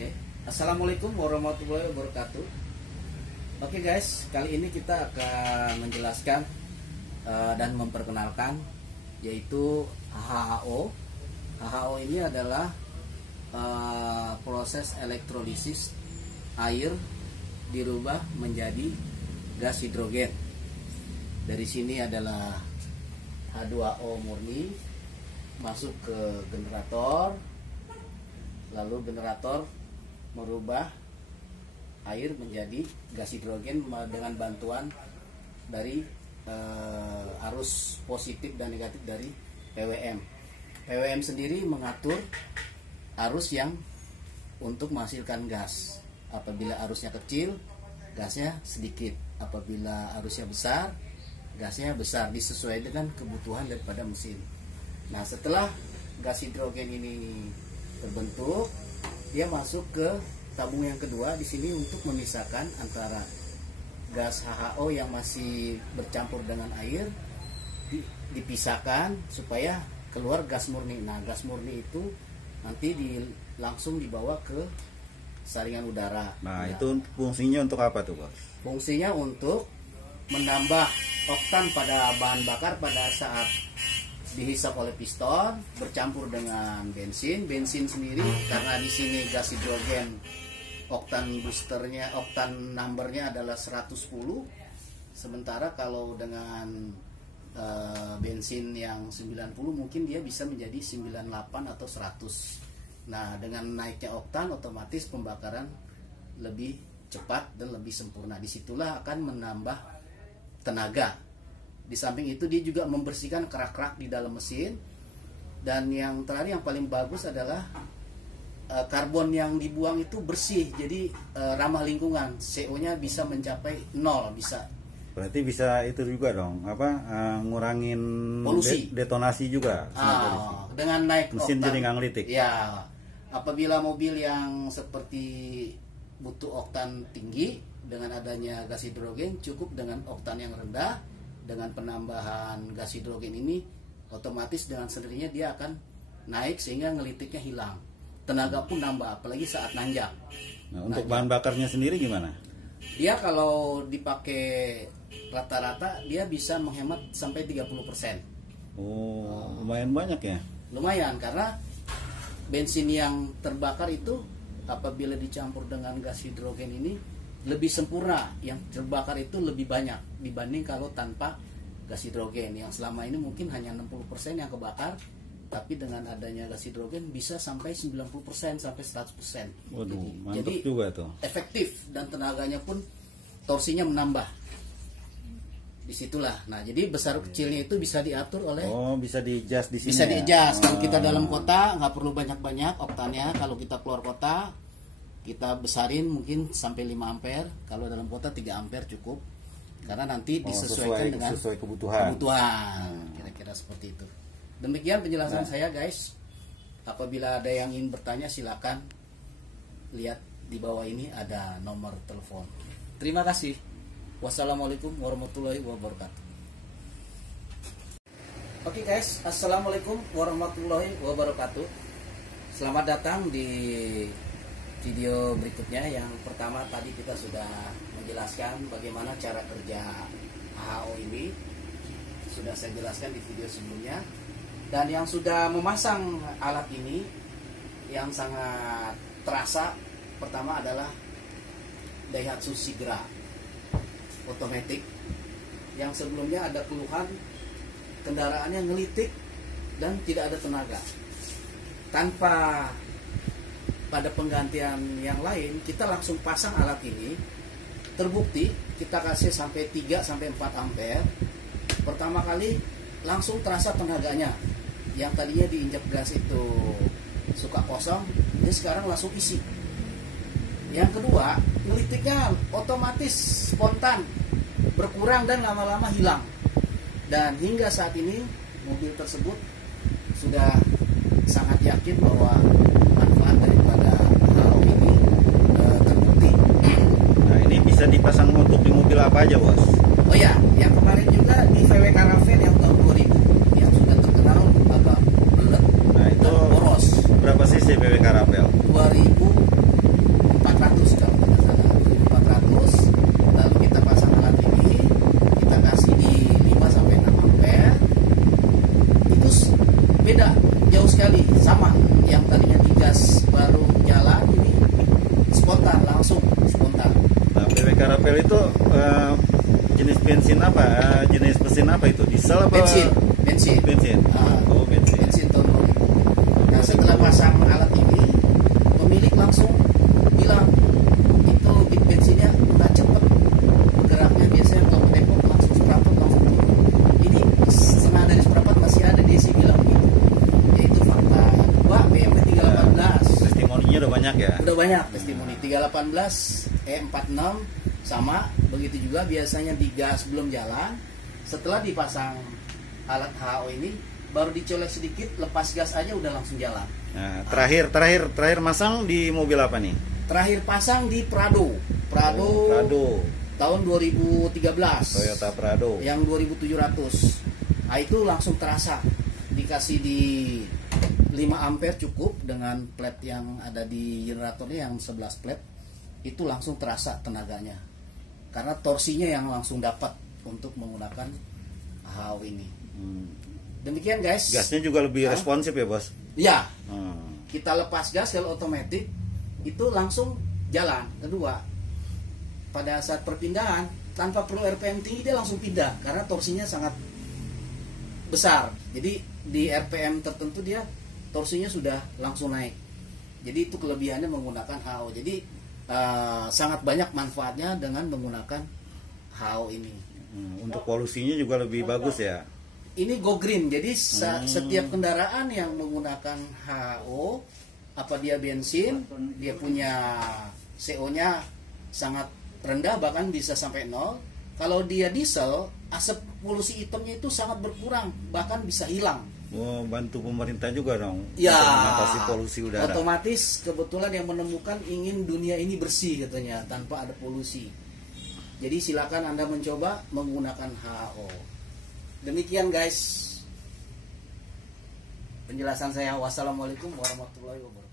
Oke. Assalamualaikum warahmatullahi wabarakatuh. Oke guys, kali ini kita akan menjelaskan dan memperkenalkan yaitu HHO. HHO ini adalah proses elektrolisis air dirubah menjadi gas hidrogen. Dari sini adalah H2O murni masuk ke generator, lalu generator merubah air menjadi gas hidrogen dengan bantuan dari arus positif dan negatif dari PWM. PWM sendiri mengatur arus yang untuk menghasilkan gas. Apabila arusnya kecil, gasnya sedikit. Apabila arusnya besar, gasnya besar, disesuaikan dengan kebutuhan daripada mesin. Nah, setelah gas hidrogen ini terbentuk, dia masuk ke tabung yang kedua di sini untuk memisahkan antara gas HHO yang masih bercampur dengan air, dipisahkan supaya keluar gas murni. Nah, gas murni itu nanti langsung dibawa ke saringan udara. Nah, itu fungsinya untuk apa tuh, Bos? Fungsinya untuk menambah oktan pada bahan bakar pada saat dihisap oleh piston bercampur dengan bensin. Bensin sendiri karena di sini gas hidrogen oktan boosternya, oktan numbernya adalah 110. Sementara kalau dengan bensin yang 90 mungkin dia bisa menjadi 98 atau 100. Nah, dengan naiknya oktan otomatis pembakaran lebih cepat dan lebih sempurna. Disitulah akan menambah tenaga. Di samping itu dia juga membersihkan kerak-kerak di dalam mesin. Dan yang terakhir yang paling bagus adalah karbon yang dibuang itu bersih, jadi ramah lingkungan. CO-nya bisa mencapai 0, bisa. Berarti bisa itu juga dong, ngurangin polusi, detonasi juga. Dengan naik mesin oktan, jadi nggak ngelitik. Ya, apabila mobil yang seperti butuh oktan tinggi, dengan adanya gas hidrogen cukup dengan oktan yang rendah. Dengan penambahan gas hidrogen ini otomatis dengan sendirinya dia akan naik sehingga ngelitiknya hilang. Tenaga pun nambah, apalagi saat nanjak. Nah, untuk bahan bakarnya sendiri gimana? Dia kalau dipakai rata-rata dia bisa menghemat sampai 30%. Oh, lumayan banyak ya? Lumayan, karena bensin yang terbakar itu apabila dicampur dengan gas hidrogen ini lebih sempurna. Yang terbakar itu lebih banyak dibanding kalau tanpa gas hidrogen, yang selama ini mungkin hanya 60% yang kebakar. Tapi dengan adanya gas hidrogen bisa sampai 90% sampai 100%. Waduh, mantap jadi juga tuh. Efektif dan tenaganya pun torsinya menambah. Disitulah. Nah, jadi besar kecilnya itu bisa diatur oleh. Oh, bisa di-adjust di sini. Bisa di-adjust. Kalau kita dalam Oh. kota nggak perlu banyak-banyak oktannya. Kalau kita keluar kota kita besarin mungkin sampai 5 ampere. Kalau dalam kota 3 ampere cukup. Karena nanti disesuaikan dengan sesuai kebutuhan. Kira-kira seperti itu. Demikian penjelasan saya, guys. Apabila ada yang ingin bertanya silakan lihat di bawah ini ada nomor telepon. Terima kasih. Wassalamualaikum warahmatullahi wabarakatuh. Oke guys, assalamualaikum warahmatullahi wabarakatuh. Selamat datang di video berikutnya. Yang pertama tadi kita sudah menjelaskan bagaimana cara kerja HHO ini. Sudah saya jelaskan di video sebelumnya. Dan yang sudah memasang alat ini yang sangat terasa pertama adalah Daihatsu Sigra otomatis, yang sebelumnya ada keluhan kendaraannya ngelitik dan tidak ada tenaga. Tanpa pada penggantian yang lain kita langsung pasang alat ini, terbukti kita kasih sampai 3 sampai 4 ampere. Pertama kali langsung terasa tenaganya. Yang tadinya diinjak gas itu suka kosong, ini sekarang langsung isi. Yang kedua, ngelitiknya otomatis spontan berkurang dan lama-lama hilang. Dan hingga saat ini mobil tersebut sudah sangat yakin bahwa manfaat daripada HHO ini terbukti. Nah, ini bisa dipasang untuk di mobil apa aja, Bos? Oh ya, yang kemarin juga di VW Caravan yang tahun 2000 yang sudah terkenal agak belet. Nah, itu boros. berapa cc PW Karapel? 2000 Opel itu jenis bensin apa? Jenis mesin apa itu? Diesel apa? Bensin. Bensin. Oh, bensin. Bensin tahun 2000. Nah, setelah pasang alat ini, pemilik langsung bilang itu bensinnya nggak cepet geraknya, biasanya kalau tempo langsung seperempat langsung turun. Ini setengah dari seperempat masih ada, dia sih bilang gitu. Yaitu fakta. Kedua, BMW 318. Testimoninya udah banyak ya? Udah banyak testimoni. 318 E46 sama, begitu juga biasanya digas belum jalan. Setelah dipasang alat HO ini baru dicolek sedikit, lepas gas aja udah langsung jalan. Nah, terakhir masang di mobil apa nih? Terakhir pasang di Prado tahun 2013. Toyota Prado Yang 2700. Nah, itu langsung terasa. Dikasih di 5 ampere cukup dengan plat yang ada di generatornya yang 11 plat. Itu langsung terasa tenaganya. Karena torsinya yang langsung dapat untuk menggunakan HO ini. Demikian guys. Gasnya juga lebih responsif ya bos? Ya, kita lepas gas kalau otomatis itu langsung jalan. Kedua, pada saat perpindahan tanpa perlu RPM tinggi dia langsung pindah karena torsinya sangat besar. Jadi di RPM tertentu dia torsinya sudah langsung naik. Jadi itu kelebihannya menggunakan HO. Jadi sangat banyak manfaatnya dengan menggunakan HO ini. Untuk polusinya juga lebih bagus ya? Ini go green, jadi setiap kendaraan yang menggunakan HO, apa dia bensin, dia punya CO-nya sangat rendah, bahkan bisa sampai 0. Kalau dia diesel, asap polusi hitamnya itu sangat berkurang, bahkan bisa hilang. Oh, bantu pemerintah juga dong Ya, untuk mengatasi polusi udara. otomatis kebetulan yang menemukan ingin dunia ini bersih katanya, tanpa ada polusi. Jadi silakan Anda mencoba menggunakan HO. Demikian guys penjelasan saya. Wassalamualaikum warahmatullahi wabarakatuh.